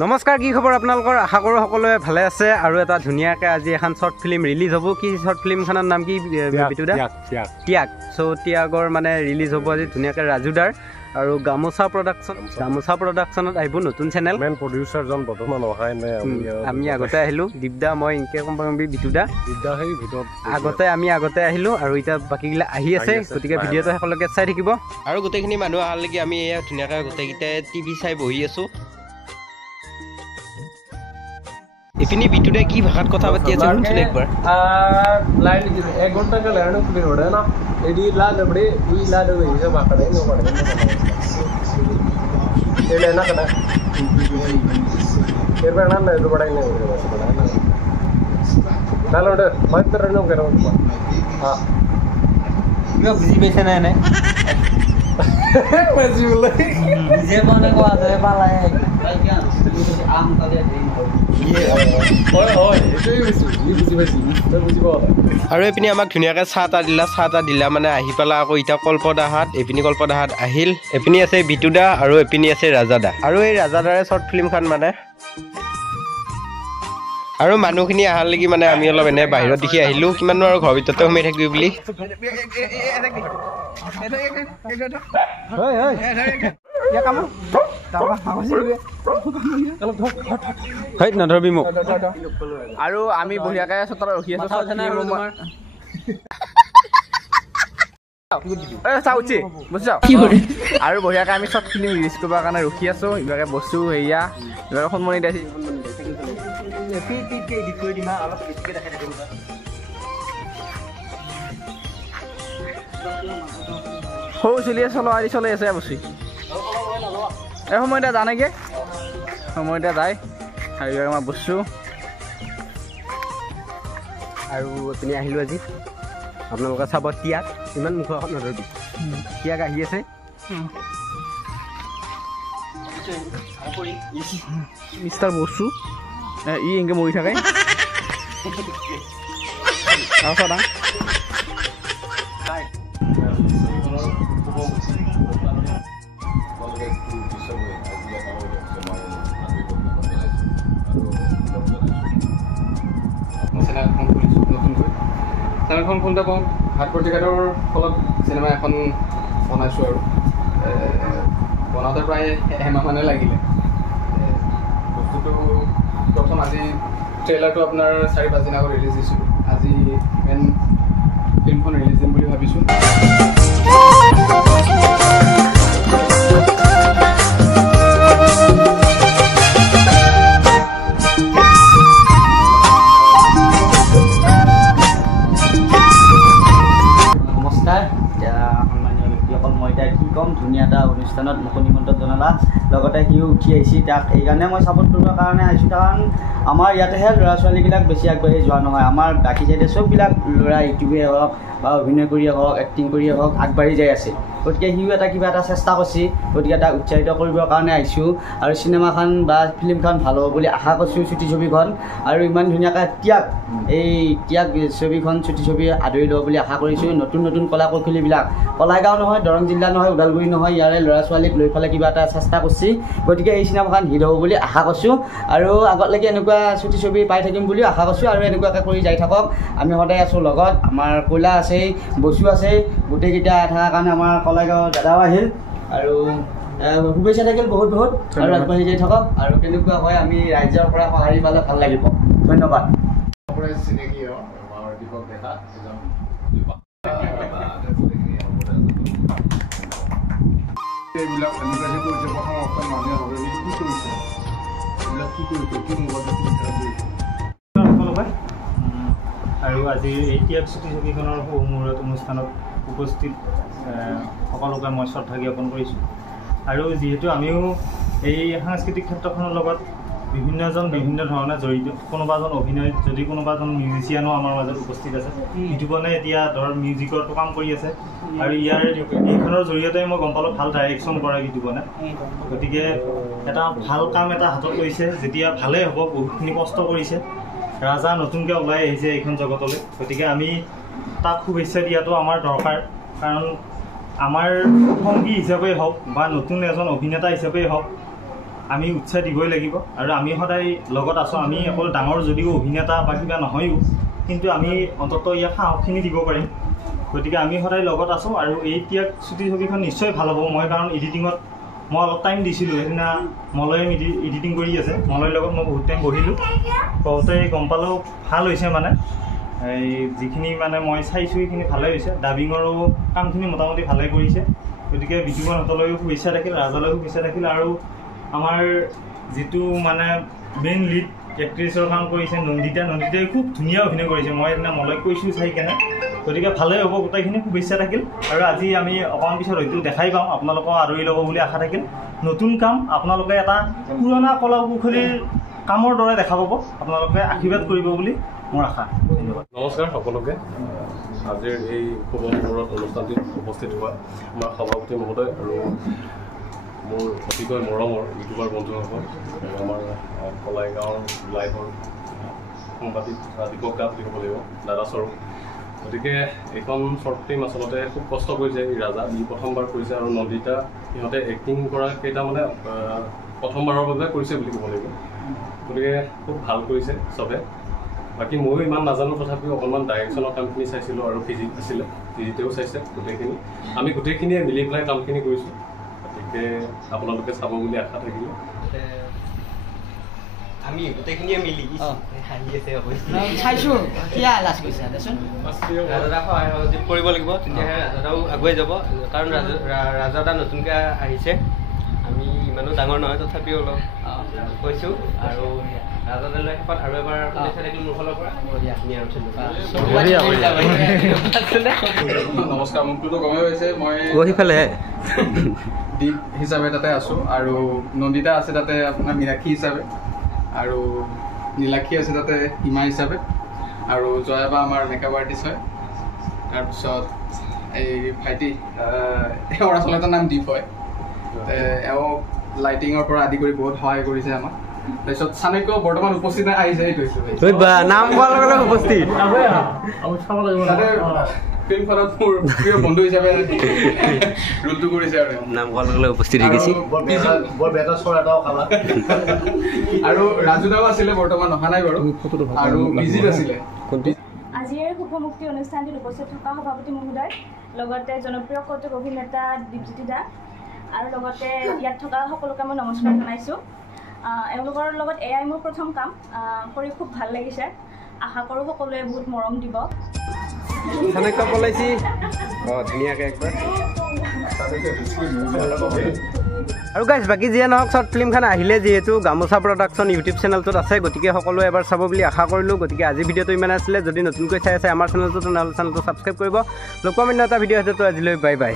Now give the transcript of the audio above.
নমস্কাৰ, কি খবৰ আপোনালোকৰ? আশা কৰোঁ সকলোৱে ভালে আছে আৰু এটা ধুনীয়াকৈ আজি এখন শ্বৰ্ট ফিল্ম ৰিলিজ হ'ব। কি শ্বৰ্ট ফিল্মখনৰ নাম কি বিটুদা? ত্যাগ। চ' ত্যাগৰ মানে ৰিলিজ হ'ব আজি ধুনীয়াকৈ ৰাজুদাৰ আৰু গামোচা প্ৰডাকশ্যনত আহিব নতুন চেনেল। মেইন প্ৰডিউচাৰজন বৰ্তমান অহাই নাই। আমি আগতে আহিলোঁ, দীপদা মই ইনকে কম্পানী বিটুদা আগতে আহিলোঁ আৰু এতিয়া বাকীবিলাক আহি আছে। গতিকে ভিডিঅ'টো সকলোকে চাই থাকিব আৰু গোটেইখিনি মানুহ অহালৈকে আমি এয়া ধুনীয়াকৈ গোটেইকেইটাই টিভি চাই বহি আছোঁ। इतनी बिटुडे की भाषात কথা পাতি আছে শুনছুন একবার लाइन 1 घंटा का लाइन क्लियर हो रहा है ना एडी ला लबड़े ई ला दो ये सब आकड़े नो पड़े ये लेना कदा फिर बना ना तो बड़ा ही नहीं होगा बस बड़ा ना डालो डर मत करनो करो हां यो बिजी पैसे नहीं नहीं मजी बोले जे कोने को आता है पाला है भाई क्या आम का दे আৰু এইপিনি আমাক ধুনীয়াকৈ চাহ তাহ দিলা মানে আহি পেলাই আকৌ এতিয়া কল্পদাহাত আহিল। এপিনি আছে বিটুদা আৰু এপিনি আছে ৰাজাদা আৰু এই ৰাজাদাৰে শ্বৰ্ট ফিল্মখন মানে আৰু মানুহখিনি অহাৰ লাগি মানে আমি অলপ এনে বাহিৰত দেখি আহিলোঁ। কিমাননো আৰু ঘৰৰ ভিতৰতে সোমাই থাকিবি বুলি নধৰবি মোক। আৰু আমি বঢ়িয়াকৈ চতৰত ৰখি আছো আৰু বঢ়িয়াকৈ আমি চব ফিল্ম ৰিলিজ কৰিবৰ কাৰণে ৰখি আছো। ইভাগে বস্তু হেৰিয়া ইভাগে সন্মানি দিছে সৰু চলিয়ে চলাই আছে বস্তু এই সময়তে জানেগে সময়তে যায় আৰু আমাৰ বস্তু আৰু আপুনি আহিলোঁ আজি আপোনালোকে চাব ত্যাগ। ইমান মুখখন নধৰবি, ত্যাগ আহি আছে। মিষ্টাৰ বস্তু ই এনেকৈ মৰি থাকে চেনেলখন কোনটা পাওঁ হাত প্ৰতিঘাতৰ ফলত চিনেমা এখন বনাইছোঁ আৰু বনাওঁতে প্ৰায় এমাহ মানে লাগিলে। বস্তুটো প্ৰথম আজি ট্ৰেইলাৰটো আপোনাৰ 4-5 দিন আগত ৰিলিজ দিছিলোঁ। আজি মেইন ফিল্মখন ৰিলিজ দিম বুলি ভাবিছোঁ। ধুনীয়া এটা অনুষ্ঠানত মোক নিমন্ত্ৰণ জনালা, লগতে সিও উঠি আহিছে। তাক এইকাৰণে মই ছাপোৰ্ট কৰিবৰ কাৰণে আহিছোঁ, কাৰণ আমাৰ ইয়াতেহে ল'ৰা ছোৱালীবিলাক বেছি আগবাঢ়ি যোৱা নহয়। আমাৰ বাকী চাইডে চববিলাক ল'ৰা ইউটিউবে হওক বা অভিনয় কৰিয়ে হওক এক্টিং কৰিয়ে হওক আগবাঢ়ি যাই আছে। গতিকে সিও কিবা এটা চেষ্টা কৰিছে, গতিকে তাক উৎসাহিত কৰিবৰ কাৰণে আহিছোঁ। আৰু চিনেমাখন বা ফিল্মখন ভাল হ'ব বুলি আশা কৰিছোঁ। চুটি ছবিখন আৰু ইমান ধুনীয়াকৈ ত্যাগ ছবিখন চুটি ছবি আদৰি ল'ব বুলি আশা কৰিছোঁ। নতুন কলা কৌশলীবিলাক কলাইগাঁও নহয়, দৰং জিলা নহয়, ওদালগুৰি নহয়, ইয়াৰে ল'ৰা ছোৱালীক লৈ পেলাই কিবা এটা চেষ্টা কৰিছে। গতিকে এই চিনেমাখন হিট হ'ব বুলি আশা কৰিছোঁ আৰু আগলৈকে এনেকুৱা চুটি ছবি পাই থাকিম বুলি আশা কৰিছোঁ। আৰু এনেকুৱাকৈ কৰি যাই থাকক। আমি সদায় আছোঁ লগত, আমাৰ কয়লা আছে, বসু আছে, গোটেইকেইটা থকাৰ কাৰণে আমাৰ কলাইগাঁৱৰ দাদাও আহিল আৰু শুভেচ্ছা থাকিল বহুত আৰু আগবাঢ়ি যাই থাকক। আৰু কেনেকুৱা হয় আমি ৰাইজৰ পৰা সঁহাৰি পালে ভাল লাগিব। ধন্যবাদ। আৰু আজি এই ত্যাগ চুটি ছবিখনৰ মুহূৰ্ত অনুষ্ঠানত উপস্থিত সকলোকে মই শ্ৰদ্ধা জ্ঞাপন কৰিছোঁ। আৰু যিহেতু আমিও এই সাংস্কৃতিক ক্ষেত্ৰখনৰ লগত বিভিন্ন ধৰণে জড়িত। কোনোবাজন অভিনয় যদি কোনোবাজন মিউজিচিয়ানো আমাৰ মাজত উপস্থিত আছে। ইউটিউবনে এতিয়া ধৰ মিউজিকৰটো কাম কৰি আছে আৰু এইখনৰ জৰিয়তে মই গম পালোঁ ভাল ডাইৰেকশ্যন কৰে ইউটিউবনে। গতিকে এটা ভাল কাম এটা হাতত লৈছে, যেতিয়া ভালেই হ'ব। বহুতখিনি কষ্ট কৰিছে। ৰাজা নতুনকৈ ওলাই আহিছে এইখন জগতলৈ। গতিকে আমি তাক শুভেচ্ছা দিয়াটো আমাৰ দৰকাৰ, কাৰণ আমাৰ সংগী হিচাপে হওক বা নতুন এজন অভিনেতা হিচাপে হওক আমি উৎসাহ দিবই লাগিব আৰু আমি সদায় লগত আছোঁ আমি অকল ডাঙৰ যদিও অভিনেতা বা কিবা নহয়ও কিন্তু আমি অন্ততঃ ইয়াক সাহসখিনি দিব পাৰিম গতিকে আমি সদায় লগত আছোঁ আৰু এই ত্যাগ চুটি ছবিখন নিশ্চয় ভাল হ'ব মই কাৰণ এডিটিঙত মই অলপ টাইম দিছিলোঁ সেইদিনা মলয়ে এডিটিং কৰি আছে মলয়ৰ লগত মই বহুত টাইম বহিলোঁ কওঁতে গম পালোঁ ভাল হৈছে মানে এই যিখিনি মানে মই চাইছোঁ সেইখিনি ভালেই হৈছে ডাবিঙৰো কামখিনি মোটামুটি ভালেই কৰিছে গতিকে বিতুপনহঁতলৈও শুভেচ্ছা থাকিল ৰাজালৈও শুভেচ্ছা থাকিল আৰু আমাৰ যিটো মানে মেইন লিড এক্ট্ৰেছৰ কাম কৰিছে নন্দিতাই খুব ধুনীয়া অভিনয় কৰিছে মই সেইদিনা মলয়ক কৈছোঁ চাই কেনে গতিকে ভালেই হ'ব গোটেইখিনি শুভেচ্ছা থাকিল আৰু আজি আমি অকণমান পিছত হয়তো দেখাই পাওঁ আপোনালোকক আদৰি ল'ব বুলি আশা থাকিল নতুন কাম আপোনালোকে এটা পুৰণা কলা কুশলীৰ কামৰ দৰে দেখা পাব আপোনালোকে আশীৰ্বাদ কৰিব বুলি মোৰ আশা ধন্যবাদ নমস্কাৰ সকলোকে আজিৰ এই শুভ মুহূৰ্তত অনুষ্ঠানটিত উপস্থিত হোৱা আমাৰ সভাপতি মহোদয় আৰু মোৰ অতিকৈ মৰমৰ ইউটিউবাৰ বন্ধুসকল আমাৰ কলাই গাঁৱৰ লাইভৰ সাংবাদিক দীপক দা বুলি ক'ব লাগিব দাদা স্বৰূপ গতিকে এইখন শ্বৰ্ট ফিল্ম আচলতে খুব কষ্ট কৰিছে এই ৰাজা ই প্ৰথমবাৰ কৰিছে আৰু নন্দিতা সিহঁতে এক্টিং কৰা কেইটা মানে প্ৰথমবাৰৰ বাবে কৰিছে বুলি ক'ব লাগিব গতিকে খুব ভাল কৰিছে চবে বাকী ময়ো ইমান নাজানো তথাপিও অকণমান ডাইৰেকশ্যনৰ কামখিনি চাইছিলোঁ আৰু ফিজিক আছিলে ফিজিতেও চাইছে গোটেইখিনি আমি গোটেইখিনিয়ে মিলি পেলাই কামখিনি কৰিছোঁ গতিকে আপোনালোকে চাব বুলি আশা থাকিলে আমি গোটেইখিনিয়ে মিলি হাঁহি আছে চাইছোঁ কিয় লাজ কৰিছে দেচোন ৰাজাদাক সহায় সহযোগ কৰিব লাগিব তেতিয়াহে ৰাজাদাও আগুৱাই যাব কাৰণ ৰাজাদা নতুনকৈ আহিছে আমি ইমানো ডাঙৰ নহয় তথাপিও অলপ কৈছোঁ আৰু ৰাজাদালৈ শেষত আৰু এবাৰ শুভেচ্ছা থাকিল মোৰ ফালৰ পৰা নমস্কাৰ মোকটোতো গমেই পাইছে মই সিফালে দীপ হিচাপে তাতে আছোঁ আৰু নন্দিতা আছে তাতে আপোনাৰ মীনাক্ষী হিচাপে আৰু নীলাক্ষী আছে তাতে হিমা হিচাপে আৰু জয়াবা আমাৰ মেকআপ আৰ্টিষ্ট হয় তাৰপিছত এই ভাইটি এওঁৰ আচলতে নাম দীপ হয় এওঁ লাইটিঙৰ পৰা আদি কৰি বহুত সহায় কৰিছে আমাক তাৰপিছত চাণক্য বৰ্তমান উপস্থিত আহিছে নাম কোৱাৰ লগে লগে উপস্থিত ফিল্মখনত মোৰ প্ৰিয় বন্ধু হিচাপে ৰোলটো কৰিছে আৰু নাম কোৱাৰ লগে লগে উপস্থিত হৈ গৈছে আৰু ৰাজুদাও আছিলে বৰ্তমান অহা নাই বাৰু আৰু বিজিত আছিলে আজিৰ শুভ মুক্তি অনুষ্ঠানটিত উপস্থিত থকা সভাপতি মহোদয় লগতে জনপ্ৰিয় কৌতুক অভিনেতা দীপজ্যোতি দা আৰু লগতে ইয়াত থকা সকলোকে মই নমস্কাৰ জনাইছোঁ এওঁলোকৰ লগত এয়াই মোৰ প্ৰথম কাম কৰি খুব ভাল লাগিছে আশা কৰোঁ সকলোৱে বহুত মৰম দিব চাণক্য পলাইছি ধুনীয়াকৈ একবাৰ আৰু গাইজ বাকী যিয়ে নহওক শ্বৰ্ট ফিল্মখন আহিলে যিহেতু গামোচা প্ৰডাকশ্যন ইউটিউব চেনেলটোত আছে গতিকে সকলোৱে এবাৰ চাব বুলি আশা কৰিলোঁ গতিকে আজি ভিডিঅ'টো ইমান আছিলে যদি নতুনকৈ চাই আছে আমাৰ চেনেলটো তেনেহ'লে চেনেলটো ছাবস্ক্ৰাইব কৰিব লগ পাম অন্য এটা ভিডিঅ' সৈতে আজিলৈ বাই বাই